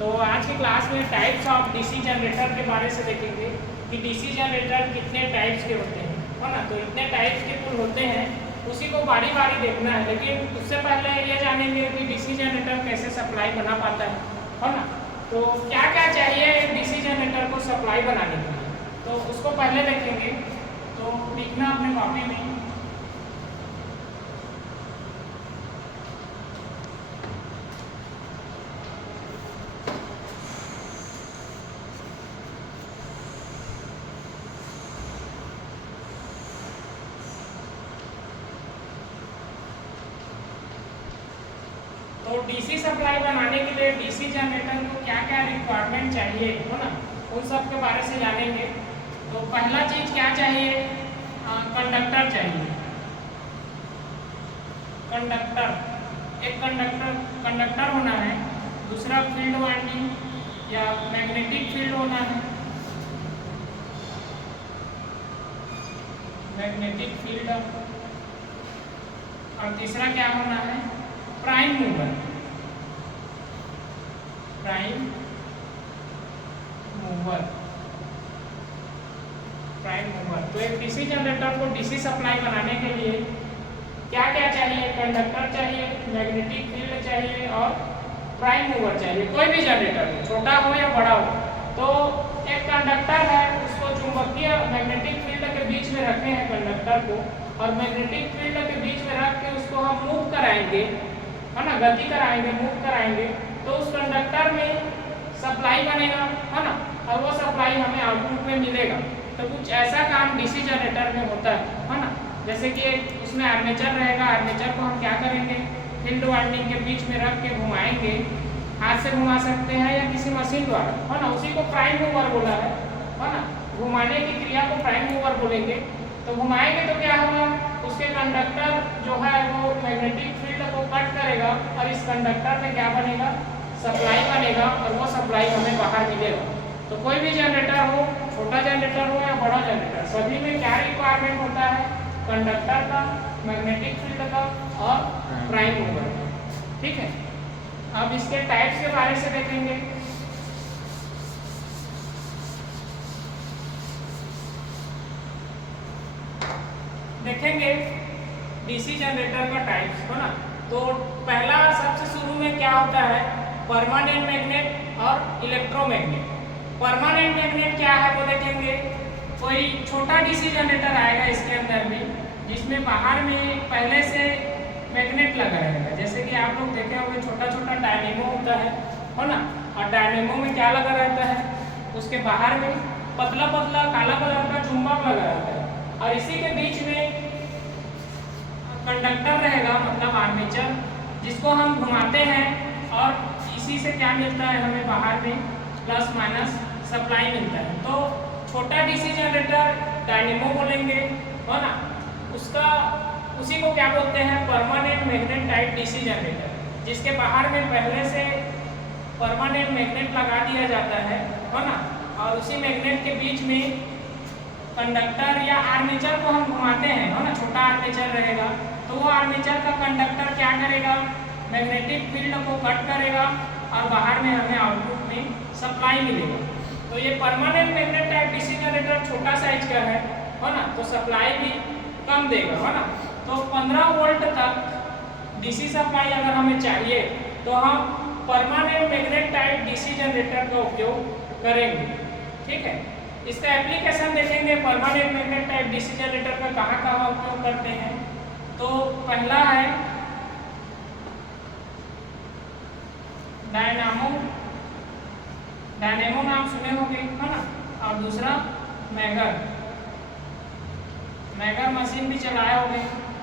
तो आज की क्लास में टाइप्स ऑफ डीसी जनरेटर के बारे से देखेंगे कि डीसी जनरेटर कितने टाइप्स के होते हैं, है ना। तो इतने टाइप्स के कुल होते हैं, उसी को बारी बारी देखना है। लेकिन उससे पहले ये जानेंगे कि डीसी जनरेटर कैसे सप्लाई बना पाता है ना। तो क्या क्या चाहिए डीसी जनरेटर को सप्लाई बनाने के लिए, तो उसको पहले देखेंगे। तो लिखना अपने कॉपी में तो डीसी सप्लाई बनाने के लिए डीसी जनरेटर को क्या क्या रिक्वायरमेंट चाहिए, हो ना, उन सब के बारे से जानेंगे। तो पहला चीज क्या चाहिए, कंडक्टर चाहिए। कंडक्टर होना है। दूसरा फील्ड वाइंडिंग या मैग्नेटिक फील्ड होना है, मैग्नेटिक फील्ड। और तीसरा क्या होना है, प्राइम मूवर। तो एक डीसी जनरेटर को डीसी सप्लाई बनाने के लिए क्या क्या चाहिए, कंडक्टर चाहिए, मैग्नेटिक फील्ड चाहिए और प्राइम मूवर चाहिए। कोई भी जनरेटर हो, छोटा हो या बड़ा हो। तो एक कंडक्टर है, उसको चुंबकीय मैग्नेटिक फील्ड के बीच में रखे हैं कंडक्टर को, और मैग्नेटिक फील्ड के बीच में रख के उसको हम मूव कराएंगे, है ना, गति कराएंगे, मूव कराएंगे। तो उस कंडक्टर में सप्लाई बनेगा, है ना, और वो सप्लाई हमें आउटपुट में मिलेगा। तो कुछ ऐसा काम डीसी जनरेटर में होता है ना। जैसे कि उसमें आर्मेचर रहेगा, आर्मेचर को हम क्या करेंगे, फील्ड वाइंडिंग के बीच में रख के घुमाएंगे। हाथ से घुमा सकते हैं या किसी मशीन द्वारा, है ना। उसी को प्राइम मूवर बोला है ना। घुमाने की क्रिया को प्राइम मूवर बोलेंगे। तो घुमाएंगे तो क्या होगा, उसके कंडक्टर जो है वो मैग्नेटिक फील्ड को कट करेगा और इस कंडक्टर में क्या बनेगा, सप्लाई बनेगा, और वो सप्लाई हमें बाहर मिलेगा। तो कोई भी जनरेटर हो, छोटा जनरेटर हो या बड़ा जनरेटर, सभी में क्या रिक्वायरमेंट होता है, कंडक्टर का, मैग्नेटिक फील्ड का और प्राइम मूवर का। ठीक है। अब इसके टाइप्स के बारे से देखेंगे। देखेंगे डीसी जनरेटर का टाइप्स, है ना। तो पहला सबसे शुरू में क्या होता है, परमानेंट मैग्नेट और इलेक्ट्रोमैग्नेट। परमानेंट मैग्नेट क्या है वो देखेंगे। कोई छोटा डीसी जनरेटर आएगा इसके अंदर में, जिसमें बाहर में पहले से मैग्नेट लगा रहेगा। जैसे कि आप लोग देखे होंगे छोटा छोटा डायनेमो होता है ना। और डायनेमो में क्या लगा रहता है, उसके बाहर में पतला पतला काला कलर का चुंबक लगा रहता है, और इसी के बीच में कंडक्टर रहेगा, मतलब आर्मेचर, जिसको हम घुमाते हैं। और इसी से क्या मिलता है हमें, बाहर में प्लस माइनस सप्लाई मिलता है। तो छोटा डीसी जनरेटर डायनेमो बोलेंगे, है ना। उसका उसी को क्या बोलते हैं, permanent magnet type DC generator, जिसके बाहर में पहले से परमानेंट मैग्नेट लगा दिया जाता है ना। और उसी मैग्नेट के बीच में कंडक्टर या आर्मेचर को हम घुमाते हैं, है ना। छोटा आर्मेचर रहेगा, तो वो आर्मेचर का कंडक्टर क्या करेगा, मैग्नेटिक फील्ड को कट करेगा और बाहर में हमें आउटपुट में सप्लाई मिलेगा। तो ये permanent magnet type DC generator छोटा साइज का है ना। तो सप्लाई भी कम देगा, है ना। तो 15 वोल्ट तक डीसी सप्लाई अगर हमें चाहिए तो हम permanent magnet type DC generator का उपयोग करेंगे। ठीक है। इसका एप्लीकेशन देखेंगे, permanent magnet type DC generator का कहाँ कहाँ उपयोग करते हैं। तो पहला है डायनेमो नाम सुने होंगे, है ना। और दूसरा मैगर मशीन भी चलाए होंगे।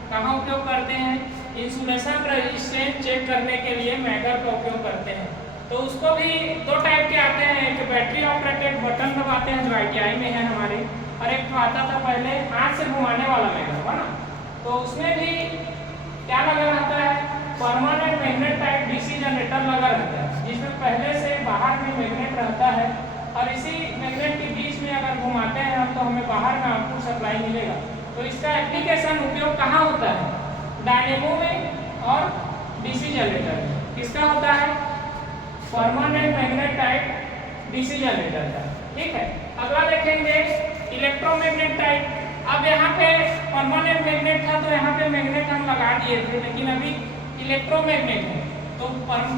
कहाँ उपयोग करते हैं, इंसुलेशन रेजिस्टेंस चेक करने के लिए मैगर का उपयोग करते हैं। तो उसको भी दो टाइप के आते हैं, एक बैटरी ऑपरेटेड बटन दबाते हैं जो ITI में है हमारे, और एक तो आता था पहले हाथ से घुमाने वाला मैगर, है ना। तो उसमें भी क्या लगा रहता है, permanent magnet type DC generator लगा रहता है, जिसमें पहले से बाहर में मैग्नेट रहता है, और इसी मैग्नेट के बीच में अगर घुमाते हैं हम तो हमें बाहर में आउटपुट सप्लाई मिलेगा। तो इसका एप्लीकेशन उपयोग कहाँ होता है, डायनेमो में और डीसी जनरेटर में। किसका होता है, परमानेंट मैग्नेट डीसी जनरेटर का। ठीक है, अगला देखेंगे इलेक्ट्रोमैग्नेट टाइप। अब यहाँ पे परमानेंट मैग्नेट था तो यहाँ पे मैग्नेट हम लगा दिए थे, लेकिन अभी इलेक्ट्रोमैग्नेट है तो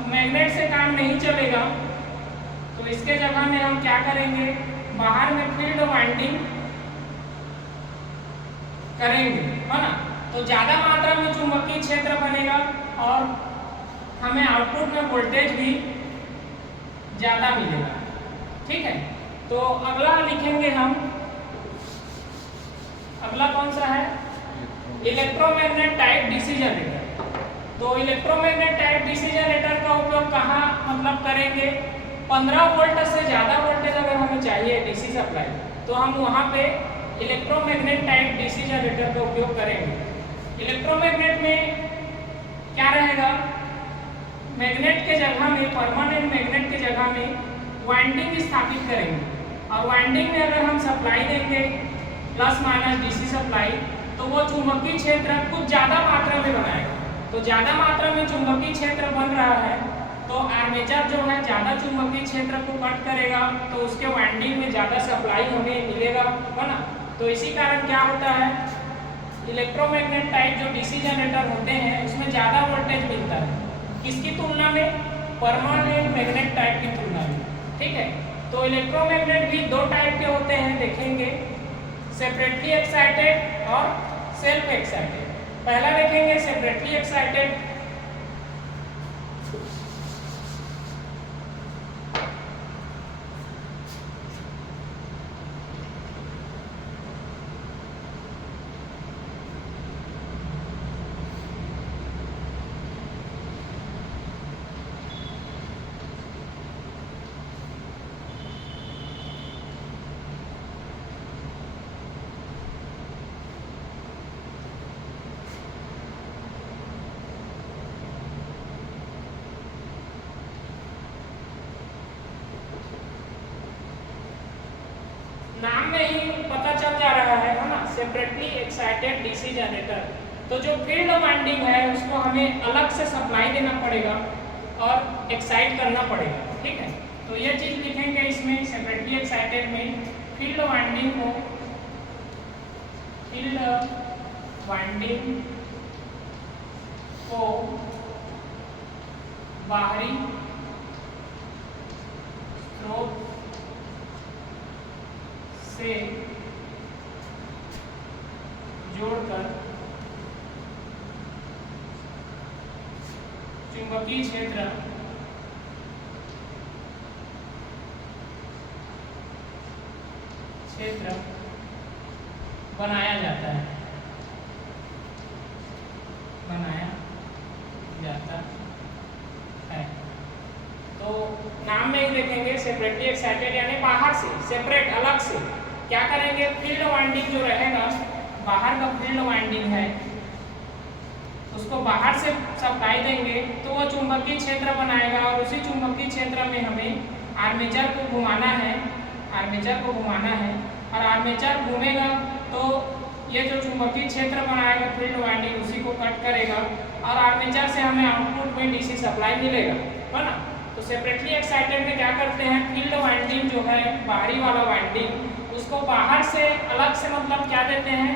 मैग्नेट से काम नहीं चलेगा, तो इसके जगह में हम क्या करेंगे, बाहर में फील्ड वाइंडिंग करेंगे, है ना। तो ज़्यादा मात्रा में चुंबकीय क्षेत्र बनेगा और हमें आउटपुट में वोल्टेज भी ज़्यादा मिलेगा। ठीक है, तो अगला लिखेंगे हम, अगला कौन सा है, इलेक्ट्रोमैग्नेट टाइप डीसी जनरेटर। तो इलेक्ट्रोमैग्नेट टाइप डीसी जनरेटर का उपयोग कहाँ मतलब करेंगे, 15 वोल्ट से ज़्यादा वोल्टेज अगर हमें चाहिए डीसी सप्लाई, तो हम वहाँ पे इलेक्ट्रोमैग्नेट टाइप डीसी जनरेटर का उपयोग करेंगे। इलेक्ट्रोमैग्नेट में क्या रहेगा, मैग्नेट के जगह में, परमानेंट मैग्नेट के जगह में वाइंडिंग स्थापित करेंगे, और वाइंडिंग में अगर हम सप्लाई देंगे प्लस माइनस डीसी सप्लाई, तो वो चुंबकीय क्षेत्र कुछ ज़्यादा मात्रा में बनाएगा। तो ज़्यादा मात्रा में चुंबकीय क्षेत्र बन रहा है तो आर्मेचर जो है ज़्यादा चुंबकीय क्षेत्र को कट करेगा, तो उसके वाइंडिंग में ज़्यादा सप्लाई हमें मिलेगा, है ना। तो इसी कारण क्या होता है, इलेक्ट्रोमैग्नेट टाइप जो डीसी जनरेटर होते हैं उसमें ज़्यादा वोल्टेज मिलता है, किसकी तुलना में, परमानेंट मैग्नेट टाइप की तुलना में। ठीक है, तो इलेक्ट्रोमैग्नेट भी दो टाइप के होते हैं, देखेंगे, सेपरेटली एक्साइटेड और सेल्फ एक्साइटेड। पहला देखेंगे सेपरेटली एक्साइटेड। नाम में ही पता चल जा रहा है ना, सेपरेटली एक्साइटेड डीसी जनरेटर। तो जो फील्ड वाइंडिंग है उसको हमें अलग से सप्लाई देना पड़ेगा और एक्साइट करना पड़ेगा। ठीक है, तो ये चीज़ लिखेंगे इसमें, सेपरेटली एक्साइटेड में फील्ड वाइंडिंग को बाहरी स्रोत से जोड़कर चुंबकीय क्षेत्र बनाया जाता है, तो नाम में ही देखेंगे सेपरेटली एक्साइटेड, यानी बाहर से, सेपरेट, अलग से क्या करेंगे, फील्ड वाइंडिंग जो रहेगा, बाहर का फील्ड वाइंडिंग है उसको बाहर से सप्लाई देंगे तो वो चुंबकीय क्षेत्र बनाएगा, और उसी चुंबकीय क्षेत्र में हमें आर्मेचर को घुमाना है, और आर्मेचर घूमेगा तो ये जो चुंबकीय क्षेत्र बनाएगा फील्ड वाइंडिंग उसी को कट करेगा, और आर्मेचर से हमें आउटपुट में डीसी सप्लाई मिलेगा, है ना। तो सेपरेटली एक्साइटेड में क्या करते हैं, फील्ड वाइंडिंग जो है, बाहरी वाला वाइंडिंग, उसको बाहर से अलग से मतलब क्या देते हैं,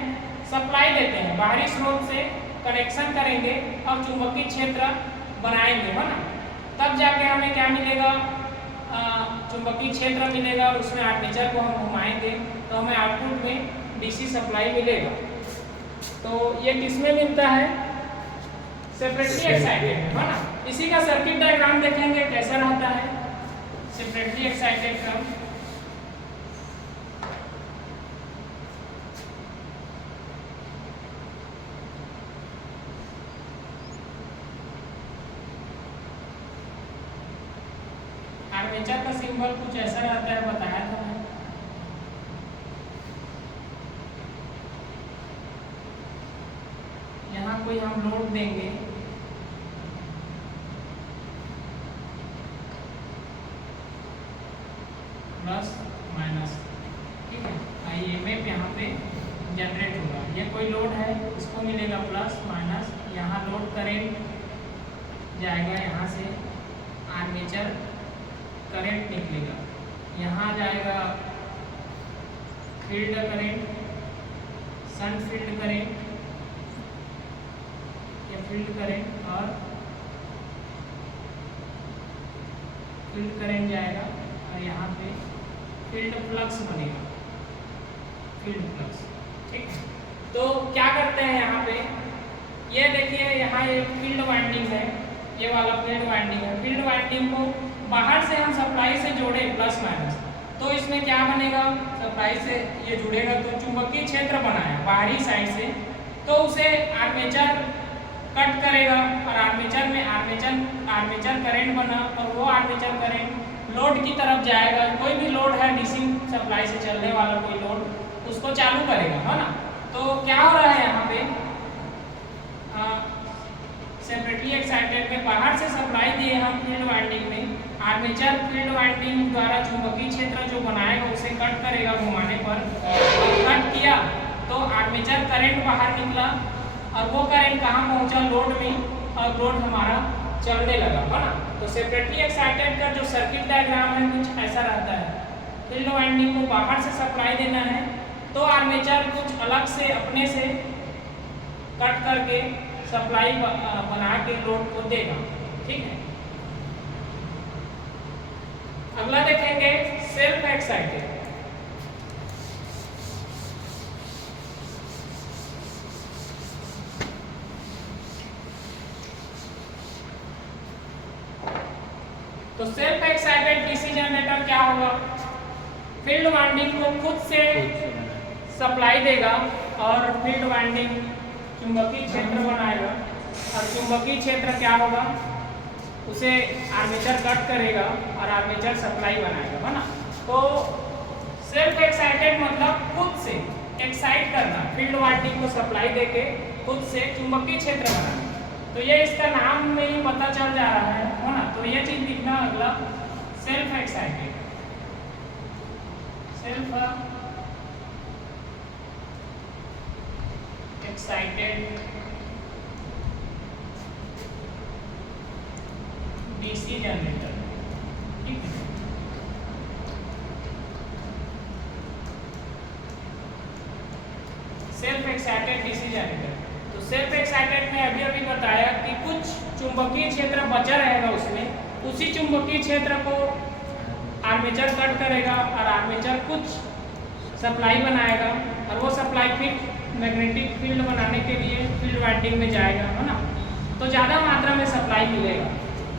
सप्लाई देते हैं, बाहरी स्रोत से कनेक्शन करेंगे और चुंबकीय क्षेत्र बनाएंगे, है ना। तब जाके हमें क्या मिलेगा, चुंबकीय क्षेत्र मिलेगा, और उसमें आर्मेचर को हम घुमाएंगे तो हमें आउटपुट में डीसी सप्लाई मिलेगा। तो ये किसमें मिलता है, सेपरेटली एक्साइटेड, है ना। इसी का सर्किट डायग्राम देखेंगे कैसा रहता है सेपरेटली एक्साइटेड का। आर्मेचर का सिंबल कुछ ऐसा रहता है, बताया था मैं। यहाँ कोई हम लोड देंगे, प्लस माइनस, ठीक है, ईएमएफ यहाँ पे जनरेट होगा, ये कोई लोड है, इसको मिलेगा प्लस माइनस, यहाँ लोड करेंट जाएगा, यहाँ से आर्मेचर करंट निकलेगा, यहाँ जाएगा फील्ड करेंट, सन फील्ड करेंट या फील्ड करेंट और फील्ड करेंट जाएगा और यहाँ पे फील्ड फ्लक्स बनेगा, फील्ड फ्लक्स। ठीक है, तो क्या करते हैं यहाँ पे, ये देखिए यहाँ ये फील्ड वाइंडिंग है, ये वाला फील्ड वाइंडिंग है। फील्ड वाइंडिंग को बाहर से हम सप्लाई से जोड़े प्लस माइनस, तो इसमें क्या बनेगा, सप्लाई से ये जुड़ेगा तो चुंबकीय क्षेत्र बनाया बाहरी साइड से, तो उसे आर्मेचर कट करेगा और आर्मेचर में आर्मेचर करंट बना और वो आर्मेचर करंट लोड की तरफ जाएगा। कोई भी लोड है डीसी सप्लाई से चलने वाला कोई लोड, उसको चालू करेगा, है ना। तो क्या हो रहा है यहाँ पे, सेपरेटली एक्साइटेड में बाहर से सप्लाई दिए हम फील्ड वाइंडिंग में, आर्मेचर फील्ड वाइंडिंग द्वारा चुंबकीय क्षेत्र जो बनाएगा उसे कट करेगा घुमाने पर, कट किया तो आर्मेचर करंट बाहर निकला और वो करंट कहाँ पहुँचा, लोड में, और लोड हमारा चलने लगा, है ना। तो सेपरेटली एक्साइटेड का जो सर्किट डायग्राम है कुछ ऐसा रहता है। फील्ड वाइंडिंग को बाहर से सप्लाई देना है तो आर्मेचर कुछ अलग से अपने से कट करके सप्लाई बना के लोड को देगा। ठीक है, अगला देखेंगे सेल्फ एक्साइटेड। तो सेल्फ एक्साइटेड डीसी जनरेटर क्या होगा, फील्ड वाइंडिंग को खुद से सप्लाई देगा और फील्ड वाइंडिंग चुंबकीय क्षेत्र बनाएगा और चुंबकीय क्षेत्र क्या होगा, उसे आर्मेचर कट करेगा और आर्मेचर सप्लाई बनाएगा, है ना। तो सेल्फ एक्साइटेड मतलब खुद से एक्साइट करना, फील्ड वाइंडिंग को सप्लाई देके खुद से चुंबकीय क्षेत्र बनाना। तो ये इसका नाम में ही पता चल जा रहा है ना। तो ये चीज लिखना अगला, self excited, self excited DC generator. ठीक है, सेल्फ एक्साइटेड डीसी जनरेटर। तो सेल्फ एक्साइटेड में अभी बताया कि कुछ चुंबकीय क्षेत्र बचा रहेगा, उसमें उसी चुंबकीय क्षेत्र को आर्मेचर कट करेगा और आर्मेचर कुछ सप्लाई बनाएगा और वो सप्लाई फिर मैग्नेटिक फील्ड बनाने के लिए फील्ड वाइंडिंग में जाएगा, है ना। तो ज़्यादा मात्रा में सप्लाई मिलेगा,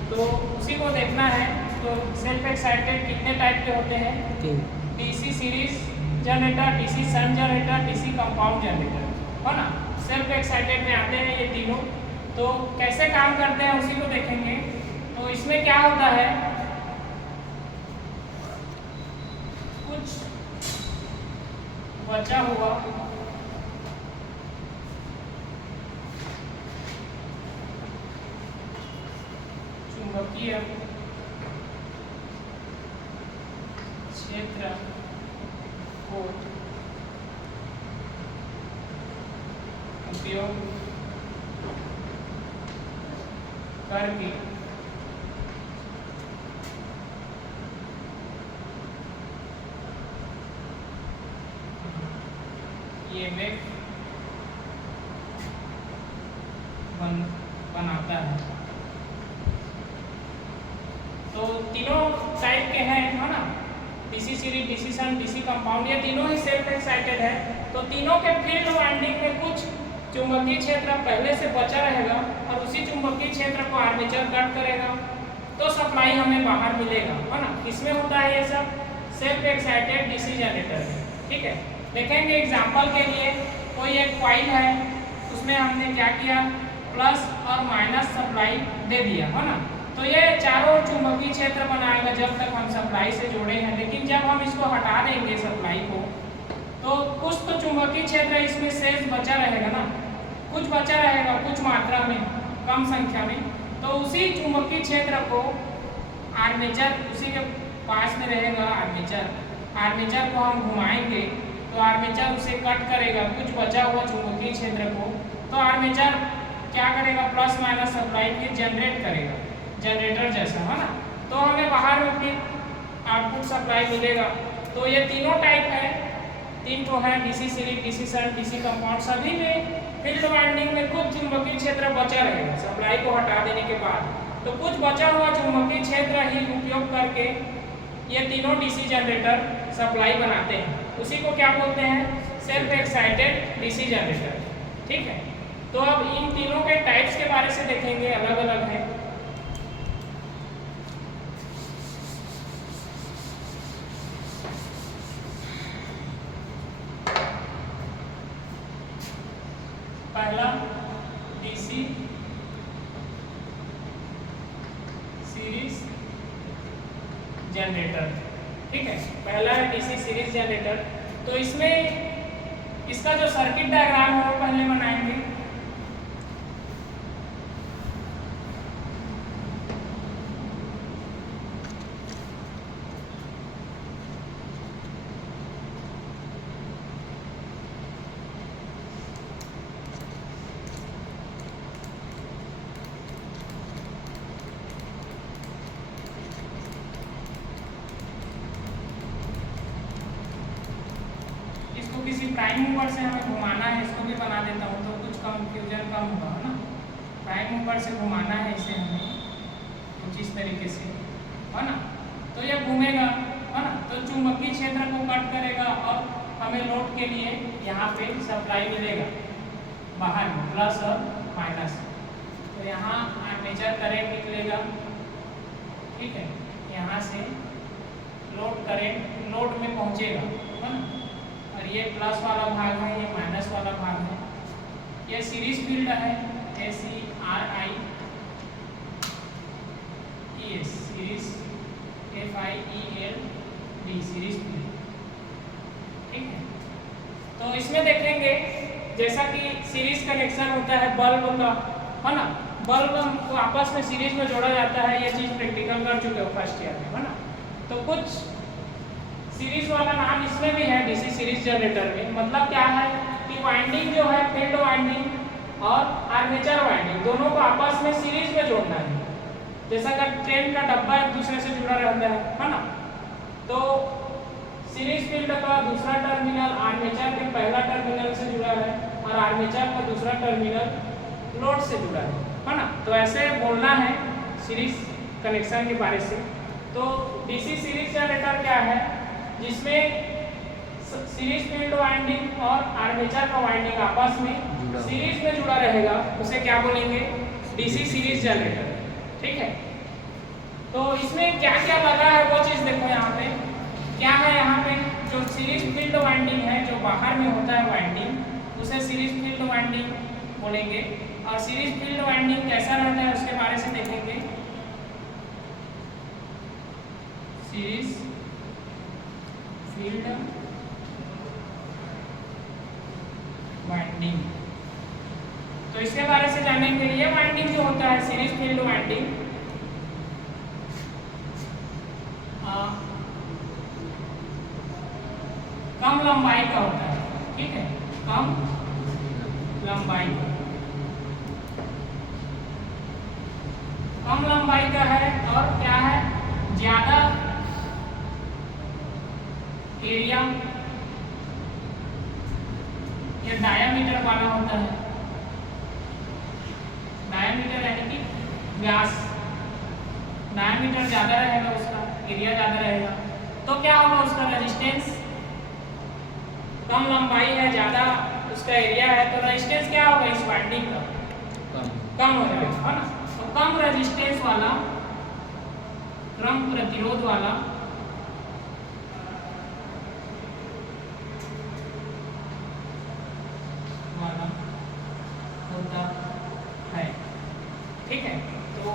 तो उसी को देखना है। तो सेल्फ एक्साइटेड कितने टाइप के होते हैं, डीसी सीरीज जनरेटर, डीसी सन जनरेटर, डीसी कंपाउंड जनरेटर, है ना। सेल्फ एक्साइटेड में आते हैं ये तीनों। तो कैसे काम करते हैं उसी को देखेंगे। तो इसमें क्या होता है, कुछ बचा हुआ चुंबकीय क्षेत्र को उपयोग करके ईएमएफ बनाता है। तो तीनों टाइप के हैं, है ना, डीसी सीरीज, डीसी सन, डीसी कंपाउंड, ये तीनों ही सेल्फ एक्साइटेड है। तो तीनों के फील्ड वाइंडिंग में कुछ चुंबकीय क्षेत्र पहले से बचा रहेगा और उसी चुंबकीय क्षेत्र को आर्मेचर कट करेगा तो सप्लाई हमें बाहर मिलेगा, है ना। किसमें होता है ये सब, सेल्फ एक्साइटेड डीसी जनरेटर। ठीक है, देखेंगे एग्जांपल के लिए। कोई एक कॉइल है, उसमें हमने क्या किया, प्लस और माइनस सप्लाई दे दिया, है ना। तो ये चारों चुंबकीय क्षेत्र बनाएगा जब तक हम सप्लाई से जोड़े हैं। लेकिन जब हम इसको हटा देंगे सप्लाई को, तो कुछ तो चुंबकीय क्षेत्र इसमें शेष बचा रहेगा ना, कुछ बचा रहेगा कुछ मात्रा में, कम संख्या में। तो उसी चुंबकीय क्षेत्र को आर्मेचर, उसी के पास में रहेगा आर्मेचर, आर्मेचर को हम घुमाएंगे तो आर्मेचर उसे कट करेगा, कुछ बचा हुआ चुंबकीय क्षेत्र को। तो आर्मेचर क्या करेगा, प्लस माइनस सप्लाई फिर जनरेट करेगा, जनरेटर जैसा, है ना। तो हमें बाहर में फिर आउटपुट आउटपुट सप्लाई मिलेगा। तो ये तीनों टाइप है, 3 तो है, DC series, DC shunt, DC compound. सभी में फील्ड वाइंडिंग में कुछ चुंबकीय क्षेत्र बचा रहेगा सप्लाई को हटा देने के बाद। तो कुछ बचा हुआ चुंबकीय क्षेत्र ही उपयोग करके ये तीनों डीसी जनरेटर सप्लाई बनाते हैं। उसी को क्या बोलते हैं? Self excited DC generator. ठीक है, तो अब इन तीनों के टाइप्स के बारे से देखेंगे, अलग अलग है। पहला डीसी सीरीज जनरेटर। ठीक है, पहला है डीसी सीरीज जनरेटर। तो इसमें इसका जो सर्किट डायग्राम है वो पहले बनाएंगे। किसी प्राइम मूवर से हमें घुमाना है, इसको भी बना देता हूँ तो कुछ कंफ्यूजन कम होगा, है ना। प्राइम मूवर से घुमाना है इसे हमें कुछ इस तरीके से, है ना। तो यह घूमेगा, है ना, तो चुंबकीय क्षेत्र को कट करेगा और हमें लोड के लिए यहाँ पे सप्लाई मिलेगा बाहर में, प्लस और माइनस। तो यहाँ आर्मेचर करंट निकलेगा। ठीक है, यहाँ से लोड करंट लोड में पहुँचेगा, है ना। और ये प्लस वाला भाग है, ये माइनस वाला भाग है। ये सीरीज फील्ड है, SERIES, series FIELD, series field. ठीक है, तो इसमें देखेंगे जैसा कि सीरीज कनेक्शन होता है बल्ब का, है ना। बल्ब को आपस में सीरीज में जोड़ा जाता है, ये चीज प्रैक्टिकल कर चुके हो फर्स्ट ईयर में, है ना। तो कुछ सीरीज वाला नाम इसमें भी है डीसी सीरीज जनरेटर में। मतलब क्या है कि वाइंडिंग जो है, फील्ड वाइंडिंग और आर्मेचर वाइंडिंग दोनों को आपस में सीरीज में जोड़ना है। जैसा कि ट्रेन का डब्बा एक दूसरे से जुड़ा रहता है ना। तो सीरीज फील्ड का दूसरा टर्मिनल आर्मेचर के पहला टर्मिनल से जुड़ा है और आर्मेचर का दूसरा टर्मिनल लोड से जुड़ा है ना। तो ऐसे बोलना है सीरीज कनेक्शन के बारे से। तो डीसी सीरीज जनरेटर क्या है? जिसमें सीरीज फील्ड वाइंडिंग और आर्मेचर का वाइंडिंग आपस में सीरीज में जुड़ा रहेगा, उसे क्या बोलेंगे? DC series generator. ठीक है, तो इसमें क्या क्या लगा है वो चीज देखो। यहाँ पे क्या है? यहाँ पे जो सीरीज फील्ड वाइंडिंग है, जो बाहर में होता है वाइंडिंग, उसे सीरीज फील्ड वाइंडिंग बोलेंगे। और सीरीज फील्ड वाइंडिंग कैसा रहता है उसके बारे से देखेंगे। सीरीज फील्ड वाइंडिंग, तो इसके बारे से जानेंगे। ये वाइंडिंग जो होता है सीरीज फील्ड वाइंडिंग, कम लंबाई का होता है। ठीक है, कम लंबाई का, कम लंबाई का है। और क्या है? ज्यादा एरिया या डायामीटर वाला होता है। डायामीटर यानी कि व्यास, डायामीटर ज्यादा रहेगा उसका, एरिया ज्यादा रहेगा। तो क्या होगा? उसका रेजिस्टेंस, कम लंबाई है, ज्यादा उसका एरिया है, तो रेजिस्टेंस क्या होगा इस वाइंडिंग का? कम हो जाएगा, है ना। तो कम रेजिस्टेंस वाला, कम प्रतिरोध वाला होता है। ठीक है, तो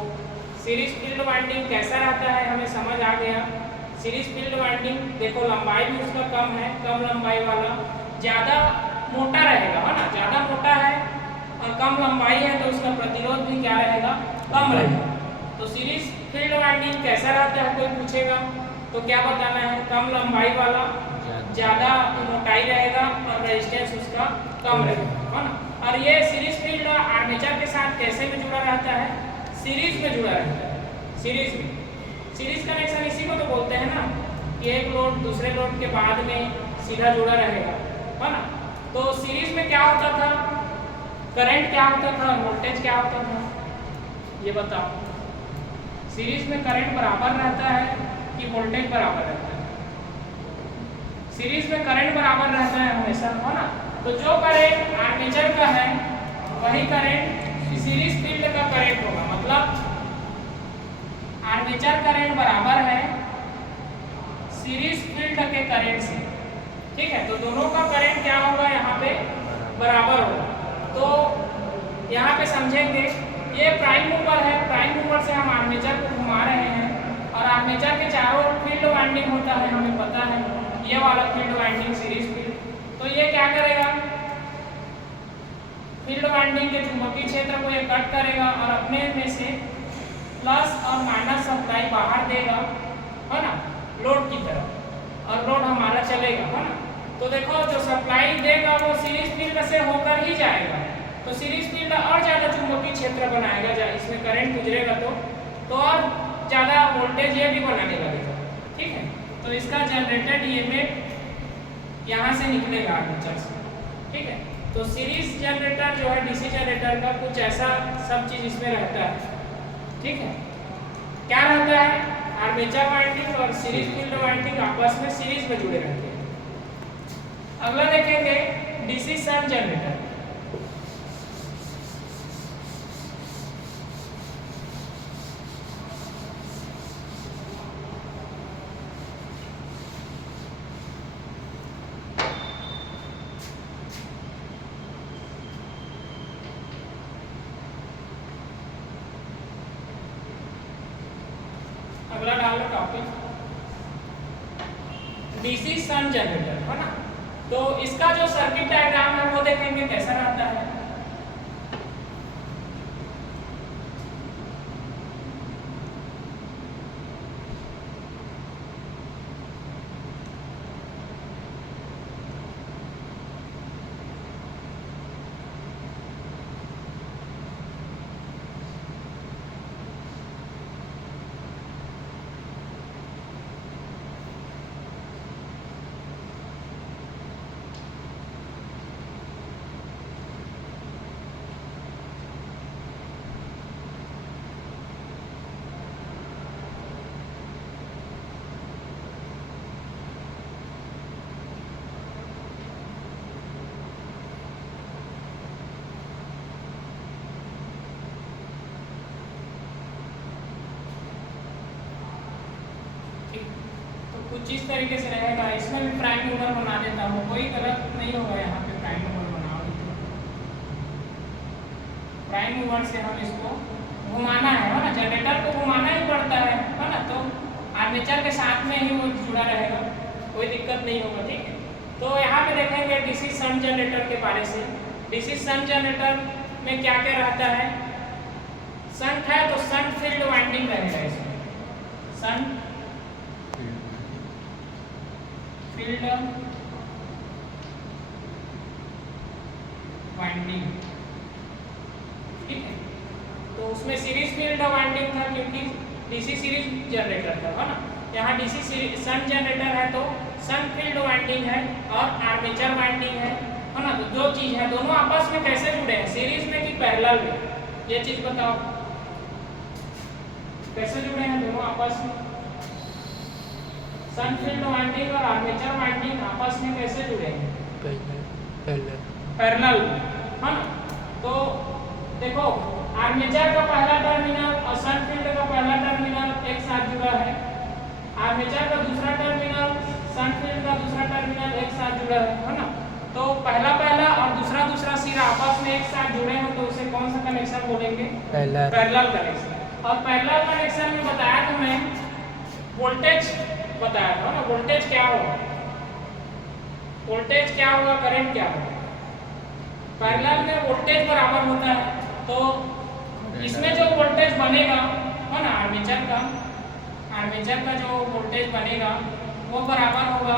सीरीज फील्ड वाइंडिंग कैसा रहता है हमें समझ आ गया। सीरीज फील्ड वाइंडिंग देखो, लंबाई भी उसका कम है, कम लंबाई वाला ज्यादा मोटा रहेगा, है ना। ज्यादा मोटा है और कम लंबाई है तो उसका प्रतिरोध भी क्या रहेगा? कम रहेगा। तो सीरीज फील्ड वाइंडिंग कैसा रहता है कोई पूछेगा तो क्या बताना है? कम लंबाई वाला, ज्यादा मोटाई रहेगा और रेजिस्टेंस उसका कम रहेगा, है ना। और ये सीरीज फील्ड आर्मेचर के साथ कैसे में जुड़ा रहता है? सीरीज में जुड़ा रहता है। सीरीज में, सीरीज कनेक्शन इसी को तो बोलते हैं ना। कि एक लोड दूसरे लोड के बाद में सीधा जुड़ा रहेगा, है ना। तो सीरीज में क्या होता था, करंट क्या होता था, वोल्टेज क्या होता था, ये बताओ। सीरीज में करंट बराबर रहता है कि वोल्टेज बराबर रहता है? सीरीज में करंट बराबर रहता है हमेशा, है ना। तो जो करंट आर्मेचर का है वही करंट सीरीज फील्ड का करंट होगा। मतलब आर्मेचर करंट बराबर है सीरीज फील्ड के करंट से, ठीक है। तो दोनों का करंट क्या होगा, यहाँ पे बराबर होगा। तो यहाँ पे समझेंगे, ये प्राइम मूवर है, प्राइम मूवर से हम आर्मेचर को घुमा रहे हैं और आर्मेचर के चारों ओर फील्ड वाइंडिंग होता है, हमें पता है, ये वाला फील्ड वाइंडिंग सीरीज फील्ड। तो ये क्या करेगा, फील्ड वाइंडिंग के चुंबकीय क्षेत्र को ये कट करेगा और अपने में से प्लस और माइनस सप्लाई बाहर देगा, है ना, लोड की तरफ, और लोड हमारा चलेगा, है ना। तो देखो जो सप्लाई देगा वो सीरीज फील्ड से होकर ही जाएगा, तो सीरीज फील्ड और ज़्यादा चुंबकीय क्षेत्र बनाएगा, जब इसमें करंट गुजरेगा तो और ज़्यादा वोल्टेज ये भी बनाने लगेगा, ठीक है। तो इसका जनरेटेड ईएमएफ यहाँ से निकलेगा आर्मेचर से, ठीक है। तो सीरीज जनरेटर जो है डीसी जनरेटर का कुछ ऐसा सब चीज़ इसमें रहता है, ठीक है। क्या रहता है, आर्मेचर वाइंडिंग और सीरीज फील्ड वाइंडिंग आपस में सीरीज में जुड़े रहते हैं। अगला देखेंगे डीसी शंट जनरेटर। अगला डाल लो टॉपिक डीसी शंट जनरेटर, है ना। तो इसका जो सर्किट डायग्राम है वो देखेंगे कैसा रहता है। कुछ इस तरीके से रहेगा, इसमें भी प्राइम मूवर बना देता हूँ, कोई गलत नहीं होगा यहाँ पे, प्राइम मूवर बनाओ। प्राइम मूवर से हम इसको घुमाना है ना, जनरेटर को घुमाना ही पड़ता है ना। तो आर्मेचर के साथ में ही वो जुड़ा रहेगा, कोई दिक्कत नहीं होगा, ठीक है। तो यहाँ पे देखेंगे डीसी शंट जनरेटर के बारे से। डीसी शंट जनरेटर में क्या क्या रहता है, शंट है तो शंट फील्ड वाइंडिंग रहेगा इसमें, शंट फील्ड वाइंडिंग, ठीक है। तो उसमें सीरीज फील्ड वाइंडिंग था क्योंकि डीसी सीरीज जनरेटर था, है ना। यहाँ डीसी शंट जनरेटर है तो शंट फील्ड वाइंडिंग है और आर्मेचर वाइंडिंग है ना। तो दो चीज है, दोनों आपस में कैसे जुड़े हैं, सीरीज में कि पैरेलल में, ये चीज बताओ, कैसे जुड़े हैं दोनों आपस में। शंट फील्ड वाइंडिंग और आर्मेचर वाइंडिंग आपस में कैसे जुड़े हैं, पैरेलल, है ना। तो देखो आर्मेचर का पहला टर्मिनल और शंट फील्ड का पहला टर्मिनल एक साथ जुड़ा है, आर्मेचर का दूसरा टर्मिनल शंट फील्ड का दूसरा टर्मिनल एक साथ जुड़ा है ना। तो पहला और दूसरा सिरा आपस में एक साथ जुड़े हैं तो उसे कौन सा कनेक्शन बोलेंगे, पैरेलल कनेक्शन। और पैरेलल कनेक्शन में बताया था मैं, वोल्टेज बताया था ना, वोल्टेज क्या होगा, वोल्टेज क्या होगा, करंट क्या होगा। पैरेलल में वोल्टेज बराबर होता है, तो इसमें जो वोल्टेज बनेगा है ना, आर्मेचर का जो वोल्टेज बनेगा वो बराबर होगा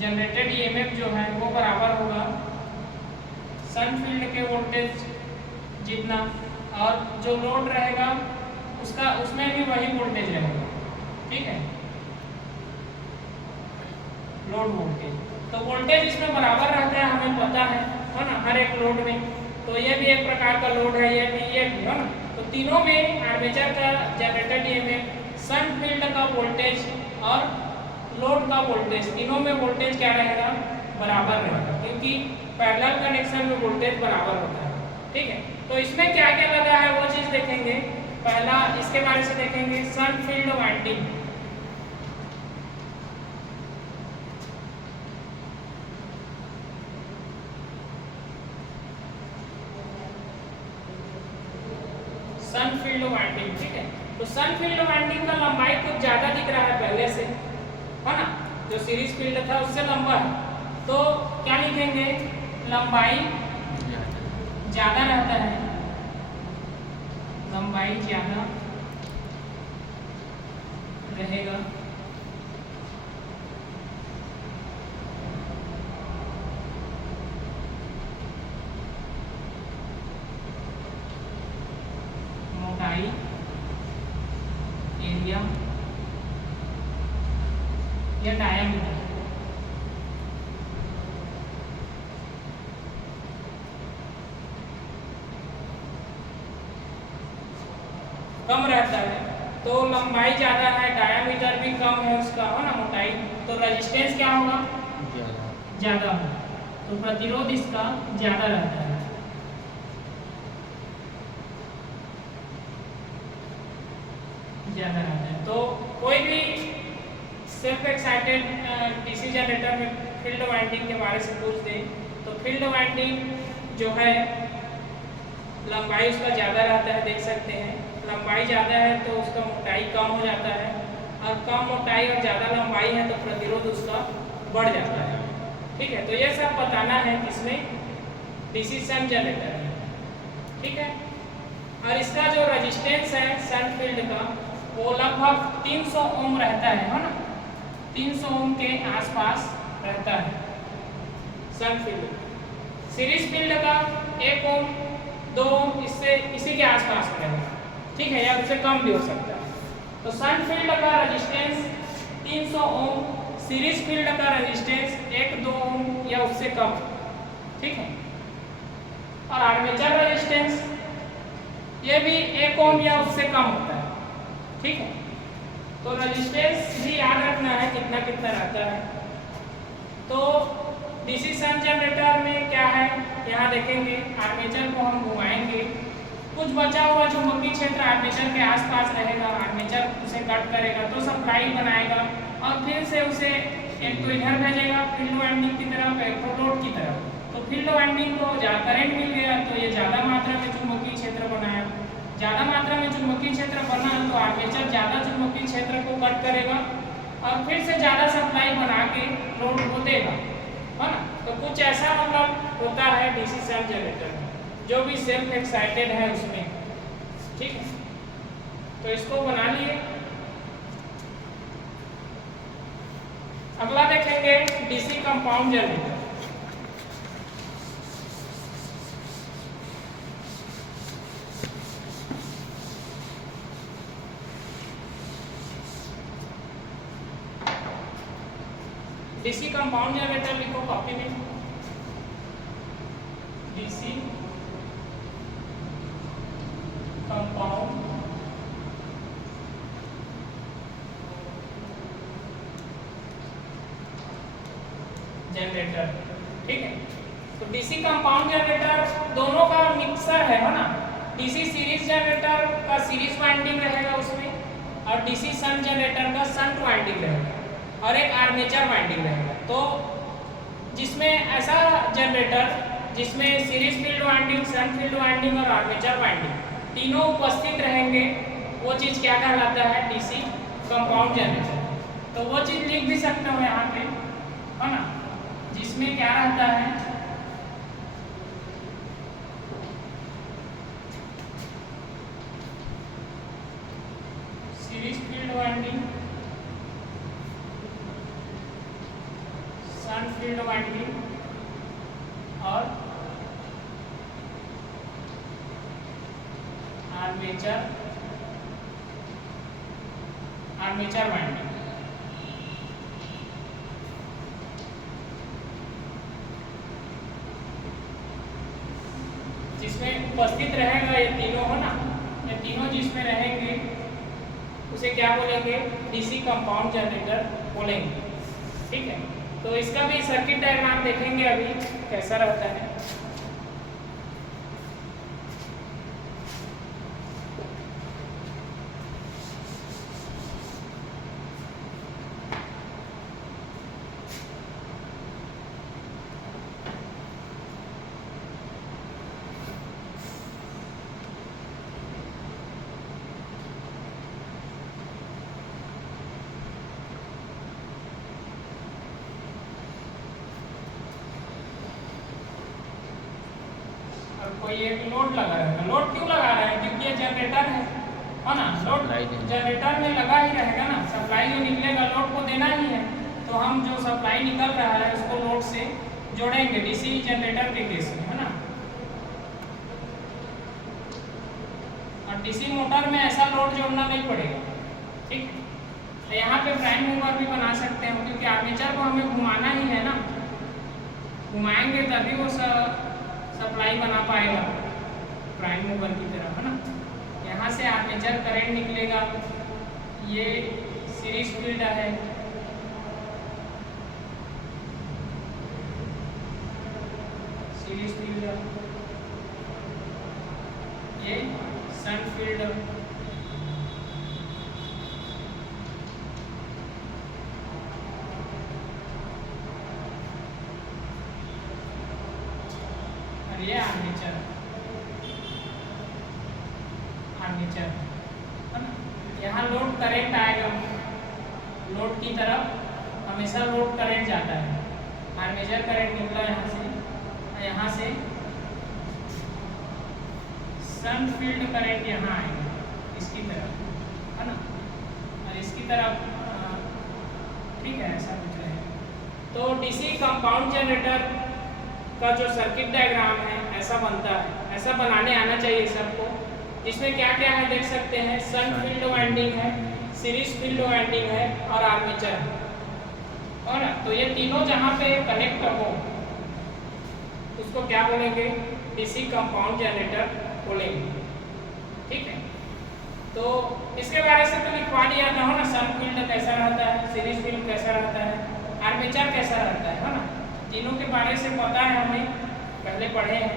जनरेटेड ईएमएफ जो है वो बराबर होगा शंट फील्ड के वोल्टेज जितना, और जो लोड रहेगा उसमें भी वही वोल्टेज रहेगा, ठीक है, लोड वोल्टेज। तो वोल्टेज इसमें बराबर रहता है, हमें पता है ना, हर एक लोड में। तो ये भी एक प्रकार का लोड है, ये भी है ना। तो तीनों में आर्मेचर का जनरेटर ईएमएफ, शंट फील्ड का वोल्टेज और लोड का वोल्टेज, तीनों में वोल्टेज क्या रहेगा, बराबर रहेगा, क्योंकि पैरेलल कनेक्शन में वोल्टेज बराबर होता है, ठीक है। तो इसमें क्या क्या लगा है वो चीज देखेंगे। पहला इसके बारे से देखेंगे, shunt field winding. Shunt field winding, ठीक है। तो शंट फील्ड वाइंडिंग का लंबाई कुछ ज्यादा दिख रहा है पहले से, है ना, जो सीरीज फील्ड था उससे लंबा है। तो क्या लिखेंगे, लंबाई ज्यादा रहता है, लंबाई ज्यादा रहेगा, मोटाई, एरिया या डायमीटर, कम रहता है। तो लंबाई ज्यादा है, डायमीटर भी कम है उसका, है ना, मोटाई, तो रेजिस्टेंस क्या होगा, ज्यादा होगा, तो प्रतिरोध इसका ज्यादा रहता है। ज्यादा रहता है। तो कोई भी सेल्फ एक्साइटेड डीसी जनरेटर में फील्ड वाइंडिंग के बारे से पूछ दे, तो फील्ड वाइंडिंग जो है लंबाई उसका ज़्यादा रहता है, देख सकते हैं, लंबाई ज़्यादा है तो उसका मोटाई कम हो जाता है, और कम मोटाई और ज़्यादा लंबाई है तो प्रतिरोध उसका बढ़ जाता है, ठीक है। तो ये सब बताना है किसमें, डीसी शंट जनरेटर में, ठीक है। और इसका जो रेजिस्टेंस है शंट फील्ड का, वो लगभग 300 ओम रहता है ना, 300 ओम के आसपास रहता है शंट फील्ड। सीरीज फील्ड का 1 ओम 2 ओम इसी के आसपास रहेगा, ठीक है, या उससे कम भी हो सकता है। तो शंट फील्ड का रेजिस्टेंस 300 ओम, सीरीज फील्ड का रेजिस्टेंस 1-2 ओम या उससे कम, ठीक है। और आर्मेचर रेजिस्टेंस ये भी 1 ओम या उससे कम होता है, ठीक है। तो रेजिस्टेंस भी याद रखना है कितना कितना रहता है। तो डीसी शंट जनरेटर में क्या है, यहाँ देखेंगे आर्मेचर को हम घुमाएंगे, कुछ बचा हुआ चुंबकीय क्षेत्र आर्मेचर के आसपास रहेगा, आर्मेचर उसे कट करेगा तो सप्लाई बनाएगा, और फिर से उसे एक तो इधर भेजेगा फील्ड वाइंडिंग की तरफ, एक तो लोड की तरफ। तो फील्ड वाइंडिंग को करंट मिल गया तो ये ज़्यादा मात्रा में चुंबकीय क्षेत्र बनाया, ज़्यादा मात्रा में चुंबकीय क्षेत्र बना तो आर्मेचर ज़्यादा चुंबकीय क्षेत्र को कट करेगा और फिर से ज़्यादा सप्लाई बना के लोड को देगा, है ना। तो कुछ ऐसा मतलब होता है डीसी शंट जनरेटर में, जो भी सेल्फ एक्साइटेड है उसमें, ठीक है। तो इसको बना लिए। अगला देखेंगे DC compound generator. DC compound generator लिखो कॉपी में, डीसी कंपाउंड जनरेटर, ठीक है। तो डीसी कंपाउंड जनरेटर दोनों का मिक्सर है ना। डीसी सीरीज जनरेटर का सीरीज वाइंडिंग रहेगा उसमें, और डीसी शंट जनरेटर का शंट वाइंडिंग रहेगा, और एक आर्मेचर वाइंडिंग रहेगा। तो जिसमें ऐसा जनरेटर जिसमें series field winding, shunt field winding और आर्मेचर वाइंडिंग तीनों उपस्थित रहेंगे, वो चीज़ क्या कहलाता है, डीसी कंपाउंड जनरेटर। तो वो चीज़ लिख भी सकते हो यहाँ पे, है ना, जिसमें क्या रहता है, series field winding, shunt field winding और आर्मेचर आर्मेचर वाइंडिंग, जिसमें उपस्थित रहेगा ये तीनों हो ना, ये तीनों जिसमें रहेंगे उसे क्या बोलेंगे, डीसी कंपाउंड जनरेटर बोलेंगे। ठीक है, तो इसका भी सर्किट डायग्राम देखेंगे अभी कैसा रहता है। कोई एक लोड लगा रहेगा, लोड क्यों लगा रहे हैं, क्योंकि ये जनरेटर है ना, लोड जनरेटर में लगा ही रहेगा ना, सप्लाई जो निकलेगा लोड को देना ही है, तो हम जो सप्लाई निकल रहा है उसको लोड से जोड़ेंगे डीसी जनरेटर के केस में, है ना। और डीसी मोटर में ऐसा लोड जोड़ना नहीं पड़ेगा। ठीक, तो यहाँ पे प्राइम मूवर भी बना सकते हैं, क्योंकि आर्मेचर को हमें घुमाना ही है ना, घुमाएंगे तभी वो सप्लाई बना पाएगा प्राइम मूवर की तरफ, है ना। यहाँ से आर्मेचर करंट निकलेगा, ये सीरीज फील्ड है, सीरीज फील्ड, ये शन फील्ड, ये आर्मेचर, आर्मेचर है ना। यहाँ लोड करंट आएगा, लोड की तरफ हमेशा लोड करंट जाता है, आर्मेचर करंट निकला यहाँ से शन फील्ड करंट यहाँ आएगा इसकी तरफ, है ना, और इसकी तरफ, ठीक है, ऐसा कुछ है। तो डीसी कंपाउंड जनरेटर का जो सर्किट डायग्राम है ऐसा बनता है, ऐसा बनाने आना चाहिए सबको। इसमें क्या क्या है देख सकते हैं, शन फील्ड वाइंडिंग है, सीरीज फील्ड वाइंडिंग है और आर्मेचर है, और तो ये तीनों जहाँ पे कनेक्ट हो उसको क्या बोलेंगे, डीसी कंपाउंड जनरेटर बोलेंगे। ठीक है, तो इसके बारे से तो लिखवा दिया था हो ना, शन फील्ड कैसा रहता है, सीरीज फील्ड कैसा रहता है, आर्मेचर कैसा रहता है ना, तीनों के बारे से पता है, हमें पहले पढ़े हैं।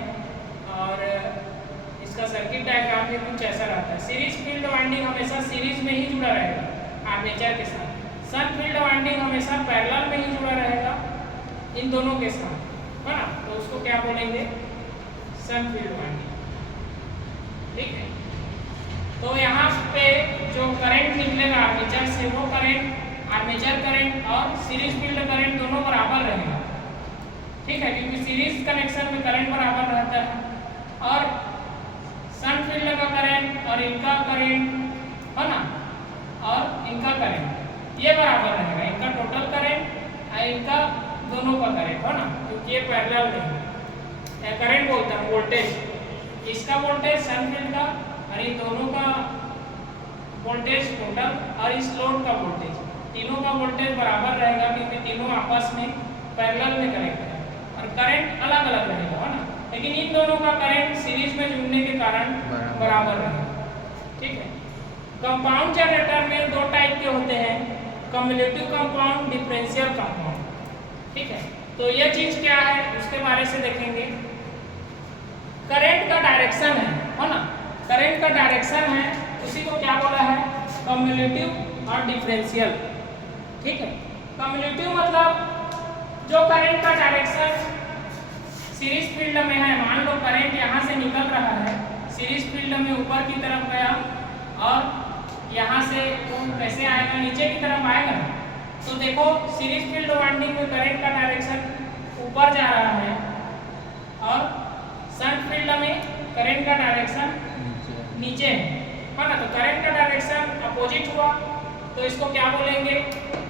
और इसका सर्किट डायग्राम भी कुछ ऐसा रहता है। सीरीज फील्ड वाइंडिंग हमेशा सीरीज में ही जुड़ा रहेगा आर्मेचर के साथ, शन फील्ड वाइंडिंग हमेशा पैरेलल में ही जुड़ा रहेगा इन दोनों के साथ, है ना, तो उसको क्या बोलेंगे, शन फील्ड वाइंडिंग। ठीक है, तो यहाँ पे जो करंट निकलेगा आर्मेचर से, वो करंट आर्मेचर करंट और सीरीज फील्ड करंट दोनों बराबर रहेगा। ठीक है, क्योंकि सीरीज कनेक्शन में करंट बराबर रहता है, और शन फील्ड का करंट और इनका करंट, है ना, और इनका करंट ये बराबर रहेगा, इनका टोटल करंट और इनका दोनों का करंट, है ना, क्योंकि ये पैरेलल नहीं, करंट बोलता है वोल्टेज, इसका वोल्टेज शन फील्ड का और इन दोनों का वोल्टेज टोटल और इस लोड का वोल्टेज, तीनों का वोल्टेज बराबर रहेगा, क्योंकि तीनों आपस में पैरेलल में कनेक्ट है, और करंट अलग अलग रहेगा, है ना, लेकिन इन दोनों का करंट सीरीज में जुड़ने के कारण बराबर रहेगा। ठीक है, कंपाउंड जनरेटर में दो टाइप के होते हैं, कम्युलेटिव कंपाउंड, डिफरेंशियल कंपाउंड। ठीक है, तो ये चीज क्या है उसके बारे से देखेंगे। करंट का डायरेक्शन है ना, करंट का डायरेक्शन है, उसी को क्या बोला है, कम्युलेटिव और डिफरेंशियल। ठीक है, कम्युलेटिव मतलब जो करंट का डायरेक्शन सीरीज फील्ड में है, मान लो करंट यहाँ से निकल रहा है, सीरीज फील्ड में ऊपर की तरफ गया और यहाँ से वो कैसे आएगा, नीचे की तरफ आएगा। तो देखो सीरीज फील्ड वाइंडिंग में करंट का डायरेक्शन ऊपर जा रहा है, और शंट फील्ड में करंट का डायरेक्शन नीचे है ना, तो करंट का डायरेक्शन अपोजिट हुआ, तो इसको क्या बोलेंगे,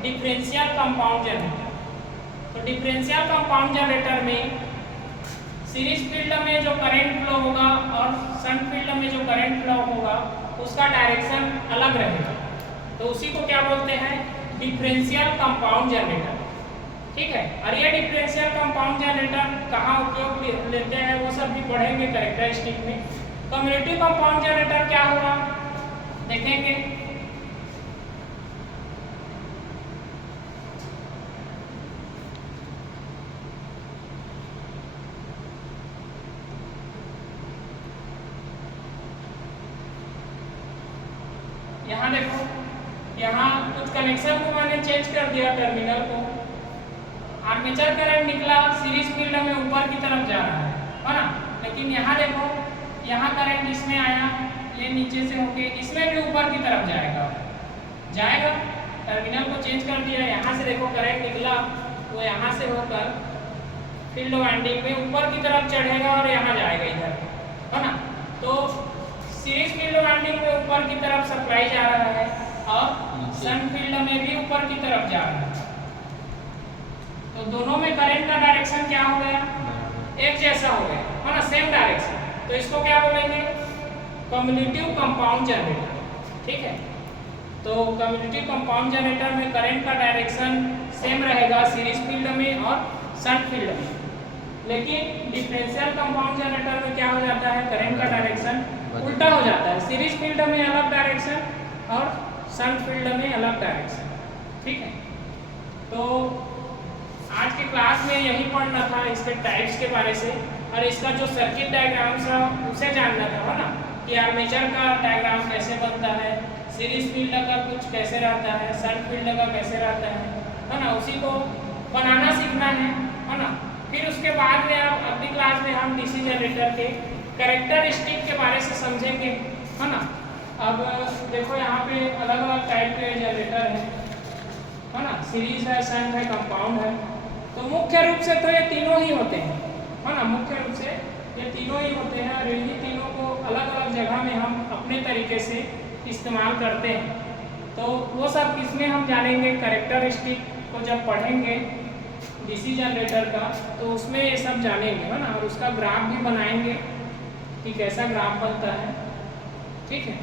डिफरेंशियल कंपाउंड जनरेटर। तो डिफरेंशियल कंपाउंड जनरेटर में सीरीज फील्ड में जो करंट फ्लो होगा और शंट फील्ड में जो करंट फ्लो होगा उसका डायरेक्शन अलग रहेगा। तो उसी को क्या बोलते हैं, डिफरेंशियल कंपाउंड जनरेटर। ठीक है, और ये डिफरेंशियल कंपाउंड जनरेटर कहाँ उपयोग लेते हैं वो सब भी पढ़ेंगे कैरेक्टरिस्टिक में। कम्युनिटी कंपाउंड जनरेटर क्या होगा देखेंगे। यहाँ देखो, यहाँ कुछ कनेक्शन को मैंने चेंज कर दिया टर्मिनल को। आर्मेचर करंट निकला सीरीज फील्ड में ऊपर की तरफ जा रहा है ना, लेकिन यहाँ देखो, यहाँ करंट इसमें आया, ये नीचे से होके इसमें भी ऊपर की तरफ जाएगा। टर्मिनल को चेंज कर दिया, यहाँ से देखो करंट निकला वो यहाँ से होकर फील्ड वाइंडिंग में ऊपर की तरफ चढ़ेगा और यहाँ जाएगा इधर, है ना। तो सीरीज फील्ड वाइंडिंग में ऊपर की तरफ सप्लाई जा रहा है और शंट फील्ड में भी ऊपर की तरफ जा रहा है। तो दोनों में करंट का डायरेक्शन क्या हो गया, एक जैसा हो गया, है ना, सेम डायरेक्शन। तो इसको क्या बोलेंगे, कम्युनिटिव कंपाउंड जनरेटर। ठीक है, तो कम्युनिटिव कंपाउंड जनरेटर में करंट का डायरेक्शन सेम रहेगा सीरीज फील्ड में और शंट फील्ड में। लेकिन डिफरेंशियल कंपाउंड जनरेटर में क्या हो जाता है, करंट का डायरेक्शन उल्टा हो जाता है, सीरीज फील्ड में अलग डायरेक्शन और शंट फील्ड में अलग डायरेक्शन। ठीक है, तो आज की क्लास में यही पढ़ना था इसके टाइप्स के बारे से, और इसका जो सर्किट डायग्राम था उसे जानना था, है ना, कि आर्मेचर का डायग्राम कैसे बनता है, सीरीज फील्ड का कुछ कैसे रहता है, शंट फील्ड का कैसे रहता है ना, उसी को बनाना सीखना है ना। फिर उसके बाद में आप अगली क्लास में हम डीसी जनरेटर के कैरेक्टरिस्टिक के बारे से समझेंगे, है ना। अब देखो यहाँ पे अलग अलग टाइप के जनरेटर है ना, सीरीज है, शंट है, कंपाउंड है। तो मुख्य रूप से तो ये तीनों ही होते हैं, है ना, मुख्य रूप से ये तीनों ही होते हैं, और इन्हीं तीनों को अलग अलग जगह में हम अपने तरीके से इस्तेमाल करते हैं। तो वो सब किसमें हम जानेंगे, कैरेक्टरिस्टिक को जब पढ़ेंगे डीसी जनरेटर का, तो उसमें ये सब जानेंगे, है ना, और उसका ग्राफ भी बनाएंगे कि कैसा ग्राफ बनता है। ठीक है।